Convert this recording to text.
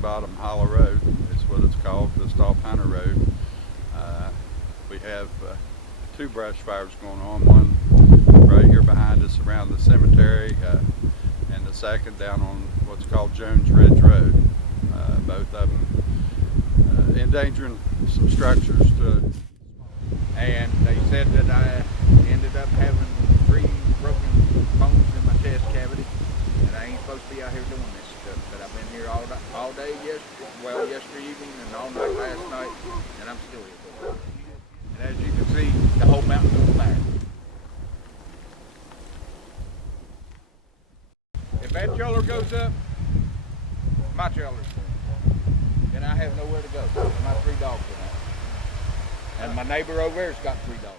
Bottom Hollow Road. It's what it's called, the Stall-Piner Road. We have two brush fires going on, one right here behind us around the cemetery, and the second down on what's called Jones Ridge Road. Both of them endangering some structures. And they said that I ended up having 3 broken bones in my chest cavity, and I ain't supposed to be out here doing this stuff. But I've been here all day yesterday evening and all night last night, and I'm still here. And as you can see, the whole mountain's on fire. If that trailer goes up, my trailer's going. Then I have nowhere to go. My 3 dogs are out. And my neighbor over there's got 3 dogs.